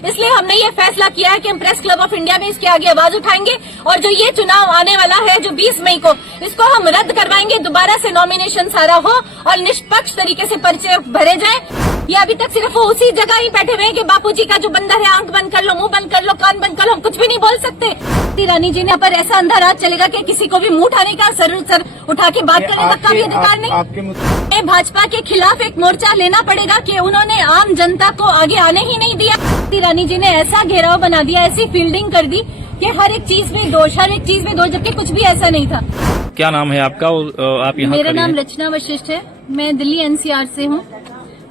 इसलिए हमने ये फैसला किया है कि हम प्रेस क्लब ऑफ इंडिया में इसके आगे आवाज उठाएंगे और जो ये चुनाव आने वाला है जो 20 मई को, इसको हम रद्द करवाएंगे। दोबारा से नॉमिनेशन सारा हो और निष्पक्ष तरीके से पर्चे भरे जाए। ये अभी तक सिर्फ वो उसी जगह ही बैठे हुए हैं कि बापूजी का जो बंदर है, आंख बंद कर लो, मुंह बंद कर लो, कान बंद कर लो, हम कुछ भी नहीं बोल सकते। रानी जी ने पर ऐसा अंधा राज चलेगा कि किसी को भी मुंह उठाने का, सर उठा के बात करने तक का भी अधिकार नहीं। भाजपा के खिलाफ एक मोर्चा लेना पड़ेगा कि उन्होंने आम जनता को आगे आने ही नहीं दिया। रानी जी ने ऐसा घेराव बना दिया, ऐसी फील्डिंग कर दी कि हर एक चीज में दोष, हर एक चीज में दोष, जबकि कुछ भी ऐसा नहीं था। क्या नाम है आपका और आप यहाँ? मेरा नाम रचना वशिष्ठ है, मैं दिल्ली एनसीआर से हूँ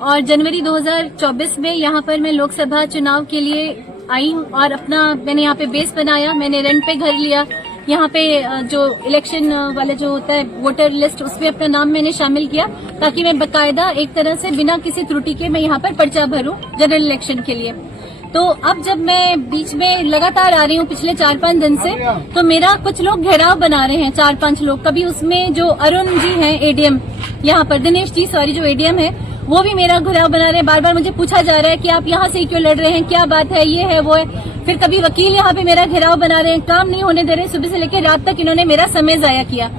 और जनवरी 2024 में यहाँ पर मैं लोकसभा चुनाव के लिए आई हूँ और मैंने यहाँ पे बेस बनाया, मैंने रेंट पे घर लिया। यहाँ पे जो इलेक्शन वाला जो होता है वोटर लिस्ट, उसमें अपना नाम मैंने शामिल किया ताकि मैं बकायदा एक तरह से बिना किसी त्रुटि के मैं यहाँ पर पर्चा भरूं जनरल इलेक्शन के लिए। तो अब जब मैं बीच में लगातार आ रही हूँ पिछले 4-5 दिन से, तो मेरा कुछ लोग घेराव बना रहे हैं, 4-5 लोग। कभी उसमें जो अरुण जी हैं एडीएम, यहाँ पर दिनेश जी सॉरी जो एडीएम है, वो भी मेरा घेराव बना रहे हैं। बार बार मुझे पूछा जा रहा है कि आप यहाँ से क्यों लड़ रहे हैं, क्या बात है, ये है वो है। फिर कभी वकील यहाँ पे मेरा घेराव बना रहे हैं, काम नहीं होने दे रहे। सुबह से लेकर रात तक इन्होंने मेरा समय जाया किया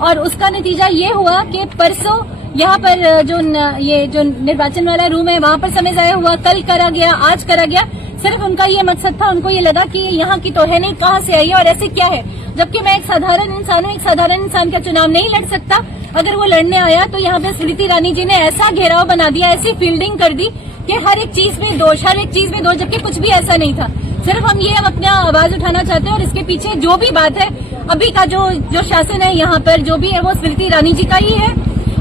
और उसका नतीजा ये हुआ कि परसों यहाँ पर ये जो निर्वाचन वाला रूम है वहाँ पर समय जाया हुआ, कल करा गया, आज करा गया। सिर्फ उनका ये मकसद था, उनको ये लगा कि यहाँ की तो है नहीं, कहाँ से आई है और ऐसे क्या है, जबकि मैं एक साधारण इंसान हूँ। एक साधारण इंसान का चुनाव नहीं लड़ सकता। अगर वो लड़ने आया तो यहाँ पे स्मृति ईरानी जी ने ऐसा घेराव बना दिया, ऐसी फील्डिंग कर दी कि हर एक चीज में दोष, हर एक चीज में दोष, जबकि कुछ भी ऐसा नहीं था। सिर्फ हम ये अपना आवाज उठाना चाहते हैं और इसके पीछे जो भी बात है, अभी का जो शासन है यहाँ पर जो भी है वो स्मृति ईरानी जी का ही है।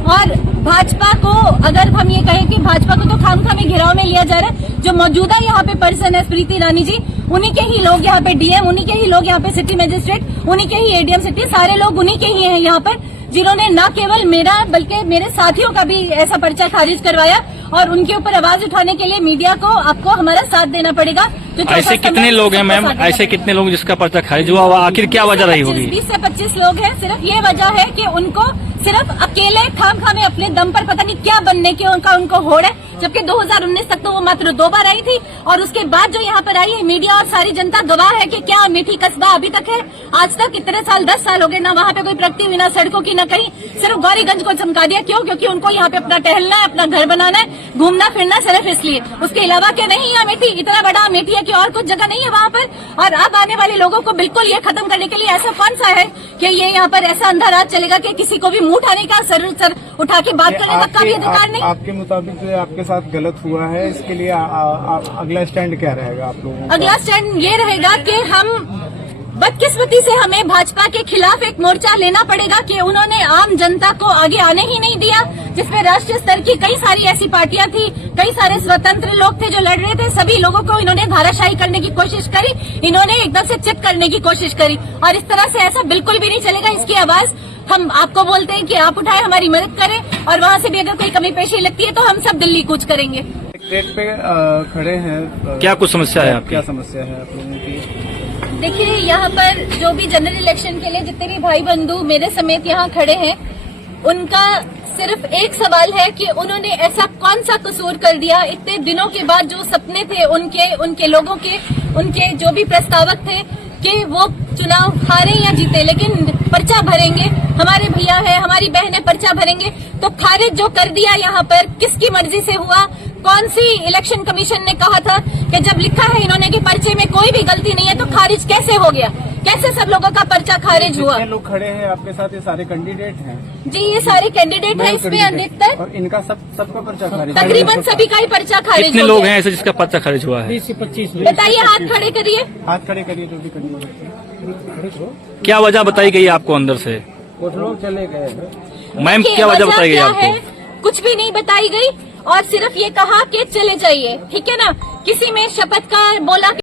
और भाजपा को अगर हम ये कहें कि भाजपा को तो खामखा में घेराव में लिया जा रहा है, जो मौजूदा यहाँ पे पर्सन है स्मृति ईरानी जी, उन्हीं के ही लोग यहाँ पे डीएम, उन्हीं के ही लोग यहाँ पे सिटी मजिस्ट्रेट, उन्हीं के ही एडीएम सिटी, सारे लोग उन्हीं के ही हैं यहाँ पर, जिन्होंने न केवल मेरा बल्कि मेरे साथियों का भी ऐसा पर्चा खारिज करवाया। और उनके ऊपर आवाज उठाने के लिए मीडिया को आपको हमारा साथ देना पड़ेगा। ऐसे कितने लोग हैं मैम, ऐसे कितने लोग जिसका पर्चा खारिज हुआ, आखिर क्या वजह रही होगी? 20 से 25 लोग हैं। सिर्फ ये वजह है कि उनको सिर्फ अकेले खामखा में अपने दम पर पता नहीं क्या बनने के उनको होड़ है, जबकि 2019 तक तो वो मात्र 2 बार आई थी और उसके बाद जो यहाँ पर आई है, मीडिया और सारी जनता गवाह है कि क्या अमेठी कस्बा अभी तक है। आज तक इतने साल 10 साल हो गए, ना वहाँ पे कोई प्रगति हुई, ना सड़कों की, ना कहीं, सिर्फ गौरीगंज को चमका दिया। क्यों? क्योंकि उनको यहाँ पे अपना टहलना है, अपना घर बनाना है, घूमना फिरना, सिर्फ इसलिए। उसके अलावा क्या नहीं है अमेठी, इतना बड़ा अमेठी है कि और कुछ जगह नहीं है वहाँ पर। और अब आने वाले लोगों को बिल्कुल ये खत्म करने के लिए ऐसा कौन सा है कि ये यहाँ पर ऐसा अंधा राज चलेगा कि किसी को भी मुंह उठाने का, सर उठा के बात करने तक का भी अधिकार नहीं। आपके मुताबिक जो आपके साथ गलत हुआ है, इसके लिए अगला स्टैंड क्या रहेगा आप लोगों का? अगला स्टैंड ये रहेगा कि हम बदकिस्मती से हमें भाजपा के खिलाफ एक मोर्चा लेना पड़ेगा कि उन्होंने आम जनता को आगे आने ही नहीं दिया, जिसमें राष्ट्रीय स्तर की कई सारी ऐसी पार्टियां थी, कई सारे स्वतंत्र लोग थे जो लड़ रहे थे। सभी लोगों को इन्होंने धाराशाही करने की कोशिश करी, इन्होंने एकदम से चित करने की कोशिश करी और इस तरह से ऐसा बिल्कुल भी नहीं चलेगा। इसकी आवाज हम आपको बोलते हैं कि आप उठाएं, हमारी मदद करें और वहाँ से भी अगर कोई कमी पेशी लगती है तो हम सब दिल्ली कूच करेंगे। गेट पे खड़े हैं, क्या कुछ समस्या है आपकी? क्या समस्या है आप लोगों की? देखिए, यहाँ पर जो भी जनरल इलेक्शन के लिए जितने भी भाई बंधु मेरे समेत यहाँ खड़े हैं, उनका सिर्फ एक सवाल है कि उन्होंने ऐसा कौन सा कसूर कर दिया इतने दिनों के बाद, जो सपने थे उनके लोगों के, उनके जो भी प्रस्तावक थे कि वो चुनाव हारे या जीते लेकिन पर्चा भरेंगे, हमारे भैया है, हमारी बहन है, पर्चा भरेंगे। तो खारिज जो कर दिया यहाँ पर किसकी मर्जी से हुआ? कौन सी इलेक्शन कमीशन ने कहा था कि जब लिखा है इन्होंने कि पर्चे में कोई भी गलती नहीं है तो खारिज कैसे हो गया? कैसे सब लोगों का पर्चा खारिज हुआ? लोग खड़े हैं आपके साथ, ये सारे कैंडिडेट हैं जी, ये सारे कैंडिडेट हैं, इसमें अधिकतर और इनका सबका पर्चा खारिज, तकरीबन सभी का ही पर्चा खारिज। कितने लोग हैं ऐसे जिसका पर्चा खारिज हुआ है? 20 से 25। बताइए, हाथ खड़े करिए, हाथ खड़े करिए, जो भी करिए। क्या वजह बताई गई आपको अंदर से? कुछ लोग चले गए। मैम क्या वजह बताई गई आपको? कुछ भी नहीं बताई गई और सिर्फ ये कहा कि चले जाइए, ठीक है ना। किसी में शपथ का बोला